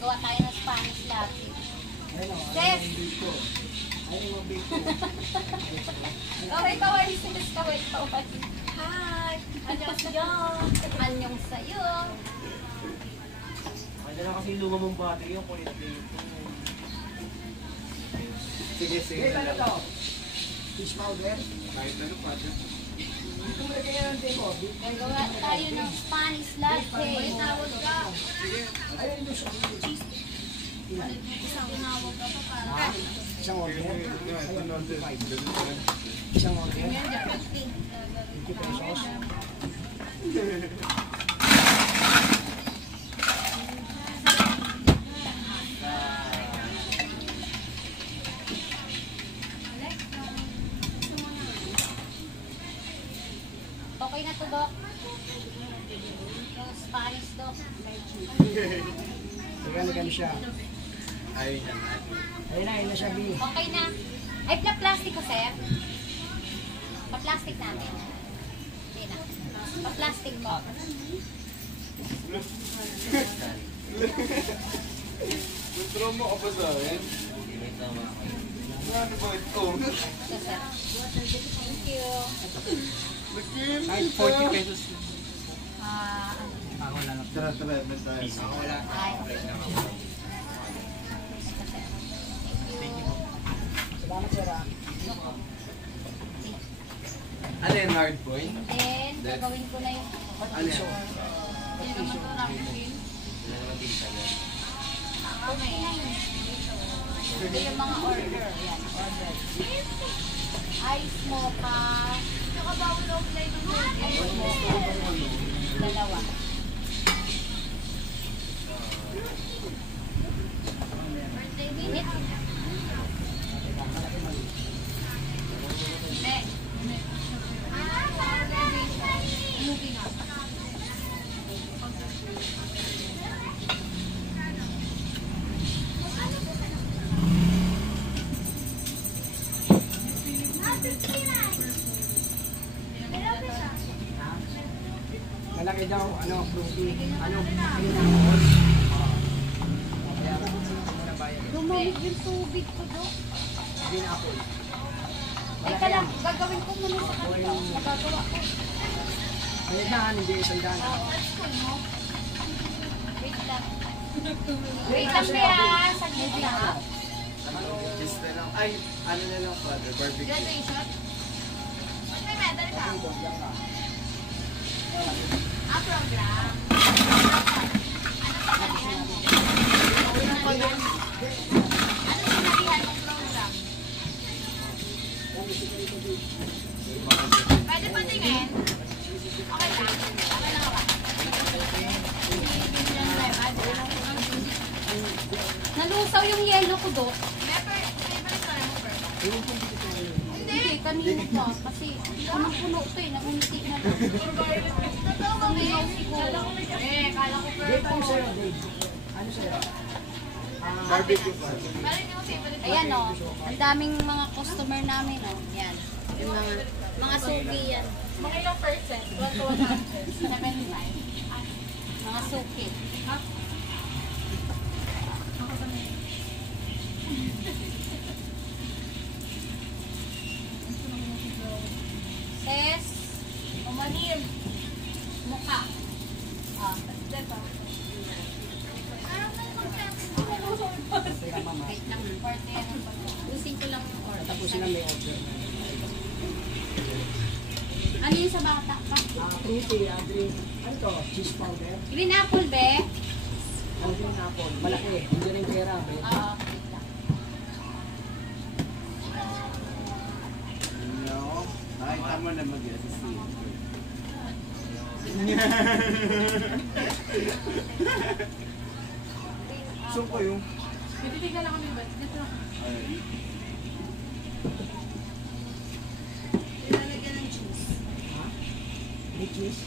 Gawa tayo ng Spanish latte. Sis! Kaway, sis. Kaway. Hi! Anyong sa'yo. Anyong sa'yo. Kaya na kasi luma mong battery yung kulit dito. Sige. Hey, ano to? Fish powder? Kahit ano pa dyan. Gagawa tayo ng Spanish latte. Tawag ka. Ayun doon sa Tinawag ka pa para. isang order. Isang order. 50 pesos. Okay na to, Dok. Yung Spanish, Dok. Nagano siya. Ayun naman. Ayun na siya, B. Okay na. Ay, plastic ko, sir. Pa-plastic natin. Hindi na. Pa-plastic mo. Gusto mo ka ba sa akin? Ano ba ito? So, sir. Thank you. Kahit 40 pesos. Ako lang. Tara, may tayo. Ako wala. Ay. Salamat, sir. Ano yung hard point? Then, gagawin ko na yung... Ano yan? Ito yung mga order. Yan, order. Ice mocha. Ice mocha. Dalawa. Minute. Malaki daw, fruity. Lumamig yung tubig ko, Dok. Green apple. Teka lang, gagawin ko muna sa kanila. Magagawa ko. May daan, hindi isang daan. Wait lang. Wait lang, Bea. Saglit lang. Just na lang. Ay, ano na lang pa? Barbecue. Graduation? Okay, medal ka. Program. Ano sinalihan ng program? Pwede pa tingin? Okay lang. Okay lang ba? Nalusaw yung yellow ko, Dok. Favorite ka mo, Fer? Hindi, kanina pa. Kasi punong-puno ito eh. Nagumiti na lang. Totoo ba, May? Kala ko, Fer. Dave, ano sa'yo, Dave? Ano sa'yo? Barbecue pa. Ayan o. Ang daming mga customer namin o. Yan. Yung mga suki yan. Mga ilang percent? 1 to 100? 75. Mga suki. Ses. Umanim. Mukha. Wait lang. Usin ko lang yung order. Tapusin na may order. Ano yung sa bata pa? Fruity, green. Ano to? Cheese powder? Green apple, be? Green apple. Malaki. Hindi rin pera, be. Oo. Wait lang. No. Nakita mo na mag-assist. So ko yung... Titignan lang kami ba? Dito lang. Ilalagyan ng juice. May cheese?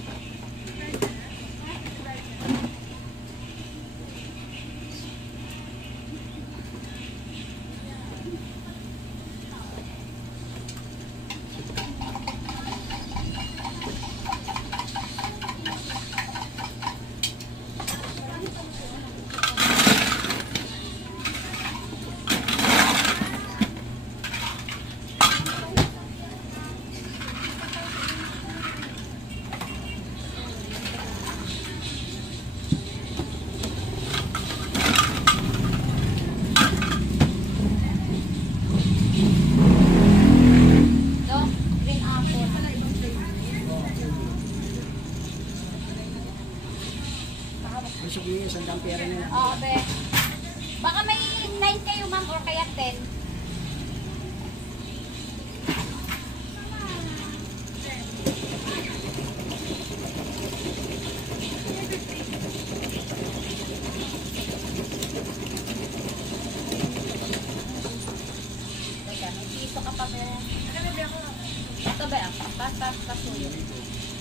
9 kayo ma'am or kaya 10? Teka, may piso ka pa ba? Ito ba? Pasuyo.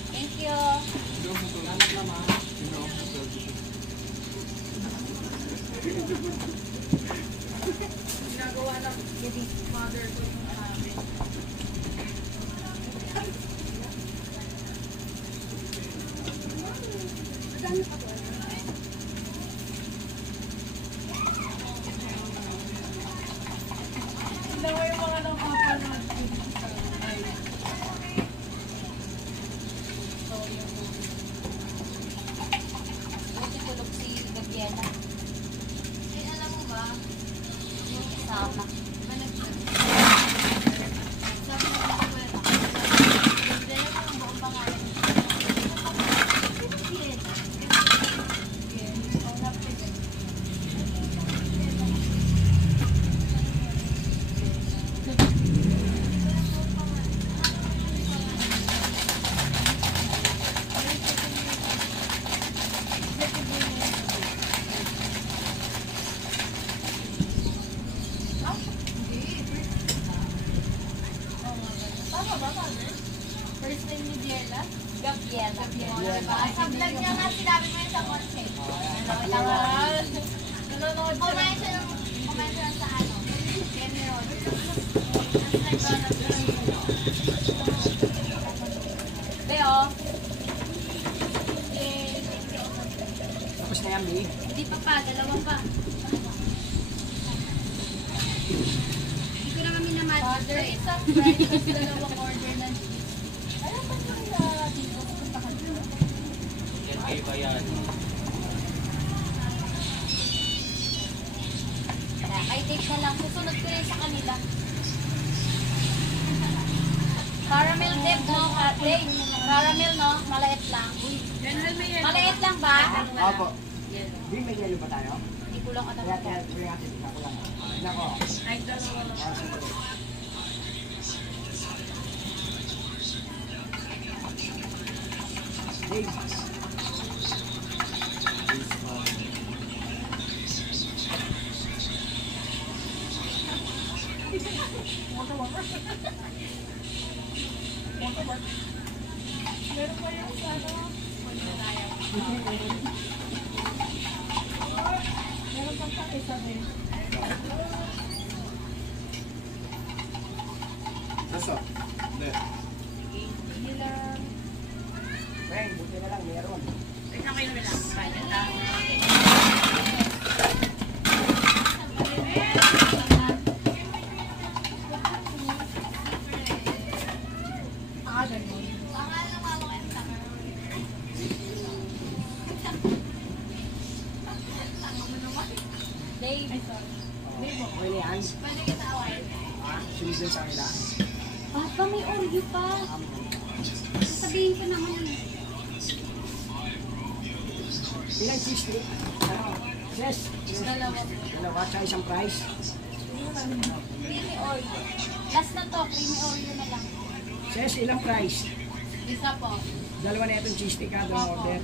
Thank you. Salamat naman. Ginagawa lang yung mother ko yung amin. Dalawa yung mga napapanood ko sa live. Buti tulog si Gabriela. Eh, alam mo ba? Yung kasama. Diba sabi mo ba ko yun? Gabriela yung buong pangalan. Gabriela. Ang lapit eh. Tama ba, mother? First name ni Gabriela? Gabriela. Sa vlog niya nga sinabi mo yun sa kotse. Nanonood siya. Comment siya sa ano? Cameron. Beo. Tapos na yan, Bea. Hindi pa, dalawa pa. Hindi ko na kami Mother, na-match. isang fries, tapos dalawang order ng cheese. Alam ba nila dito pupunta ka dito? Yan kayo ba yan? Kay Dave na lang. Susunod ko rin sa kanila. Caramel Dave, no? Dave. Caramel, no? Malait lang. Malait lang ba? Opo. Bea, may yelo ba tayo? Hindi ko lang alam. Kaya bring natin. Ako lang. Nako. Ay, dalawa lang. Dave. Meron pa yung ano? Meron pa sa isa din. Nasa? Hindi. Hindi lang. Beng, buti na lang meron. Ah, ganun. Dave. Ay, sorry. Okay na yan. Sunod din sa kanila. Papa, may Oreo pa. Sabihin ko naman. Ilang cheese stick? Ano? Yes. Dalawa. Dalawa, tsaka isang price. Creamy Oreo. Last na to, creamy Oreo na lang. Yes, ilang price? Isa po. Dalawa na itong cheese stick ha, doon order.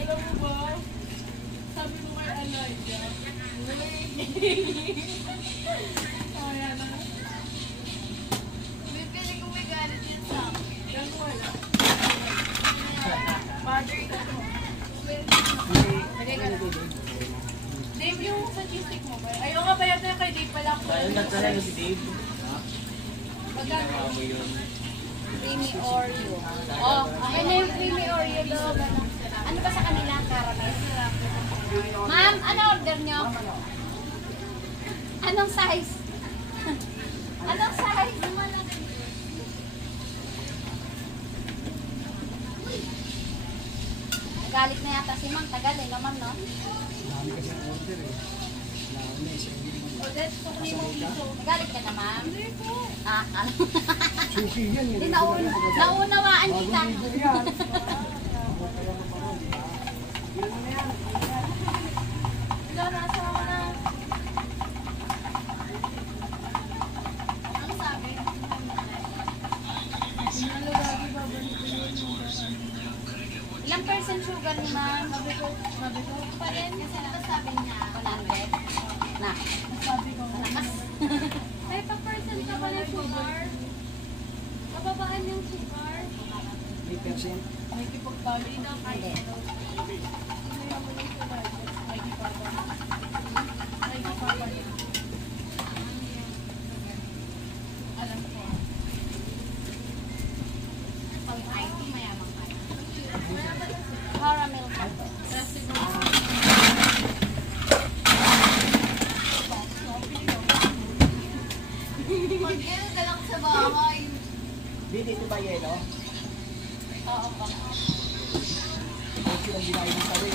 Alam mo ba? Sabi ko kay Elijah, ayan na. Bibili ko may galit yun sa akin. Yan wala. Mother ko. Dave, yung sa cheese stick mo ba? Ayaw nga ba yan na kay Dave pala ko. Ayun, nagtala si Dave. Magkano? Mo yun. Creamy Oreo. Oh, okay na yung creamy Oreo daw. Ano ba sa kanila? Caramel. Ma'am, ano order nyo? Anong size? Anong size? Nagalit na yata si Ma'am. Tagal eh naman, no? Dami kasi ang order eh. Lalo na isa hindi naman. Odette, sukli mo dito. Nagalit ka na, Ma'am? Ah, ano? Sushi yan. Hindi, naunawaan kita. Bago yan. Kaya mo pa rin, di ba? Yun mo na yan. Ikaw, nasa ako na. Ang sabi? Sinalo lagi babalik ko yun. Ilang percent sugar ni Ma'am? Sabi ko pa rin. Kasi nakasabi niya. 100? Na. Sabi ko. Mas. May pa-percent ka ba ng sugar? Mababaan yung sugar? 8%. May kipagpali na Hindi. Alam ko. Pag IT, mayaman ka. Caramel apple. Mag-yelo ka lang sa bahay. Dito ba yelo? Oo pa. Ito yung ginahin ng tawin.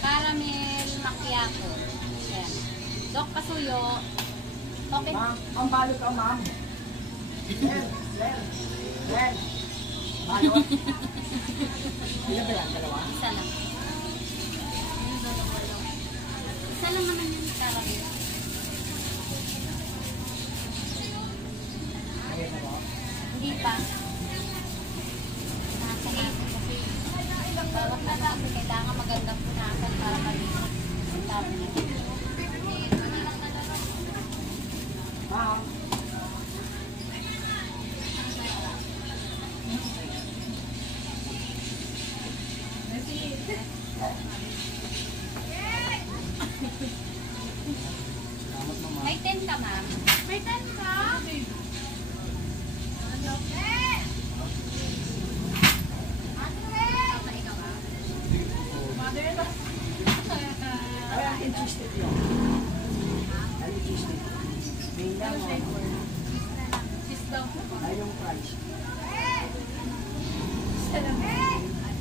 Caramel macchiato. Ayan. Dok pasuyo. Okay. Ma'am, ang balot ka, ma'am. Len. Balot. Ilan ba yan? Dalawa? Isa lang. Isa lang naman yung caramel. Ayan na ba? Hindi pa. Nasa natin kasi bawat na lang kailangan magandang punasan para malinis. Ang sabi niya. Ma'am. Salamat, ma'am. May 10 ka, ma'am. May 10 ka? Tama ikaw, ma'am. Mother, Ay, ang cheese yun. Ay, cheese stick. Main lang, ma'am. cheese daw. Ay, yung price. Isa lang.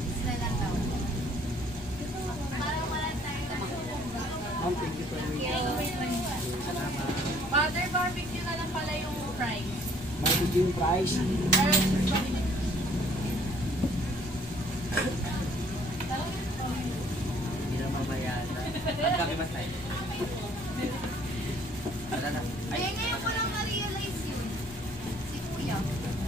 Isa lang daw. Parang wala tayo. Ma'am, thank you for waiting. Mother, barbecue na lang pala yung fries. May yung price. Pero cheese pa rin. Hindi na mamayata. Ba't kami masay? Tara na. Ay, Eh, ngayon ko lang na-realize yun. Si Kuya.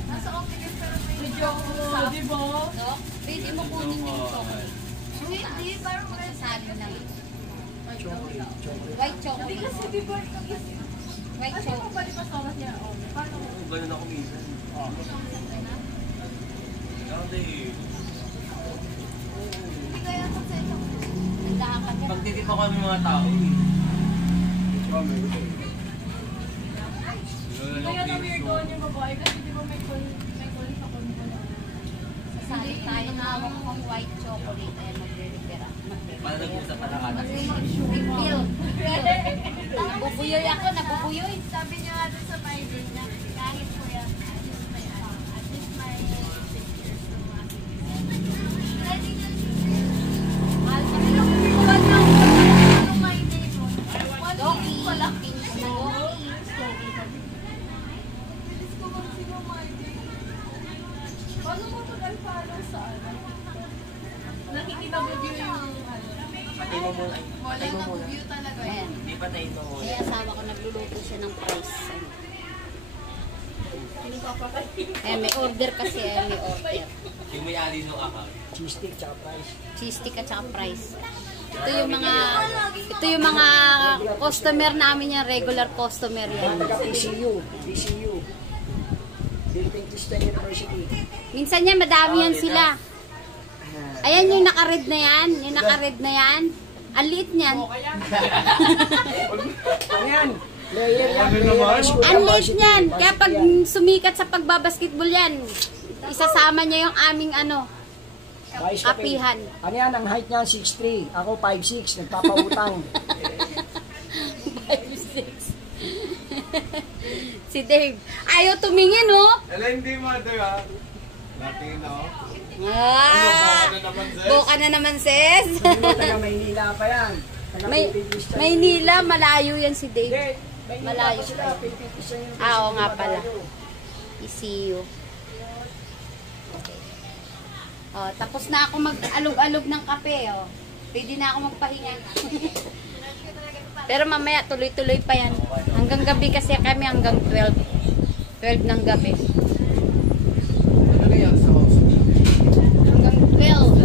Nasa office pero may Medyo, sa di ba? Dok, pwede mo kunin yung chocolate. Hindi, parang Masasali lang. Chocolate. Chocolate. White chocolate. Happy birthday. White Kasi chocolate. kung bali pa sa niya, oh, paano? ganun ako minsan. Oh. Hindi. Hindi kaya sa sensyo. Nagdaan ka dyan. Pagtitip ako ng mga tao eh. Kaya na-weird doon yung babae kasi di ba may call sa convoy. Sasali tayo na hawak kong white chocolate. Ayan, magre-repair. Paano nag-usap pa lang ata? Refill. Nabubuyoy ako, nabubuyoy. Sabi niya nga doon sa Bible niya, kahit po yan, at least may pictures ng mga Ready na Mahal ka Pero na. kung buwan na ako my neighbor, Doki. pa lang. Pinto na doki. Bilis ko bang sino my Paano mo ito nag-follow sa ano? Nakikita-review yung ano. Patay mo muna. Wala Patay mo na muna. review talaga Ayan. yan. Hindi patay ito muna. May asawa ko, nagluluto siya ng price. Ayan, may order kasi. Ayan, may order. Yung may-ari ng account. Cheese stick, tsaka price. Cheese stick at saka price. Ito yung mga customer namin yan, regular customer yan. Taga PCU. PCU. Philippine Christian University. Minsan yan, madami yan sila. Ayan yung naka-red na yan. Yung naka-red na yan. Ang liit niyan. Ano yan? Player yan. Ang liit niyan. Kaya pag sumikat sa pagbabasketball yan, isasama niya yung aming kapihan. Ano yan? Ang height niya 6'3". Ako 5'6". Nagpapautang. 5'6". Si Dave. Ayaw tumingin, oh. Ala, hindi mother ha. Natingin ako. Buka na naman, sis. Taga Maynila pa yan. Taga Philippine Christian Maynila, malayo yan si Dave. Hindi, Malayo pa sila. pa. Philippine Christian University. Oo nga pala. Malayo. ECU. Oh, tapos na ako mag-alog-alog ng kape, oh. Pwede na ako magpahinga. Pero mamaya tuloy-tuloy pa yan. Hanggang gabi kasi kami, hanggang 12. 12 ng gabi. Ano yan sa house? Hanggang 12.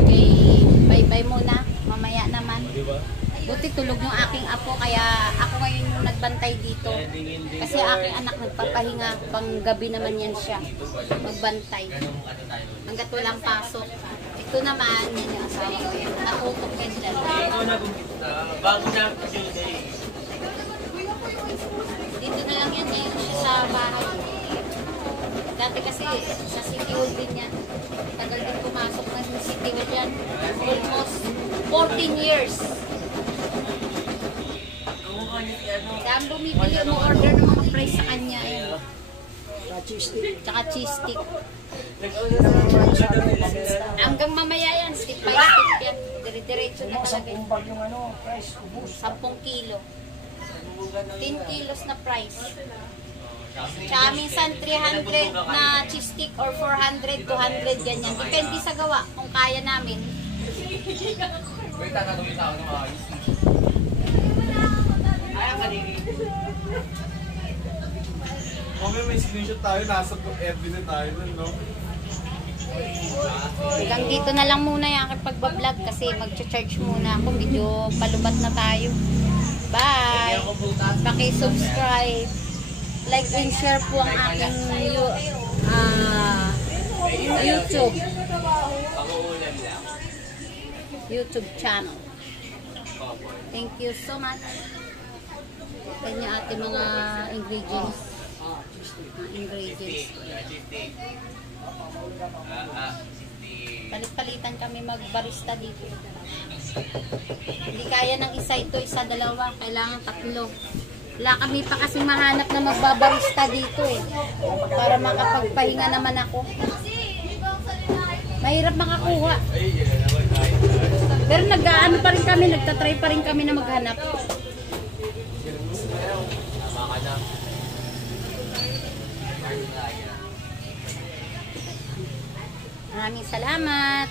Okay, bye-bye muna. Mamaya naman. Buti tulog yung aking apo, kaya ako ngayon yung nagbantay dito. Kasi aking anak nagpapahinga, pang gabi naman yan siya. Magbantay. Hanggat walang pasok. Ito naman, yan yung asawa ko yan. Natutok yan dyan. Bago na Tuesday. Dito na lang yan ngayon siya sa bahay. Dati kasi sa City Hall din yan. Tagal din pumasok na sa City Hall yan. Almost 14 years. Kaya ang bumibili mo order ng mga price sa kanya eh. Sa cheese stick. Tsaka cheese stick. Hanggang mamaya yan, step by step yan. Dire-diretso na talaga yun. Kumbag yung price, ubus. 10 kilo. 10 kilos na price. Tsaka minsan 300 na cheese stick or 400, 200 ganyan. Depende sa gawa kung kaya namin. Wait, tatanungin sa ako ng ayos. Ay, ang kanini. Mamaya may screenshot tayo, nasa FB na tayo nun, no? Hanggang dito na lang muna yung aking pagbablog kasi mag-charge muna ako. Medyo palubat na tayo. Bye! Paki-subscribe. Like and share po ang aking YouTube channel. Thank you so much. Kanya ating mga ingredients. Palit-palitan kami magbarista dito. Hindi kaya ng isa ito, isa dalawa. Kailangan 3. Wala kami pa kasi mahanap na magbabarista dito eh. Para makapagpahinga naman ako. Mahirap makakuha. Pero nag-ano pa rin kami, nagtatry pa rin kami na maghanap. Maraming salamat.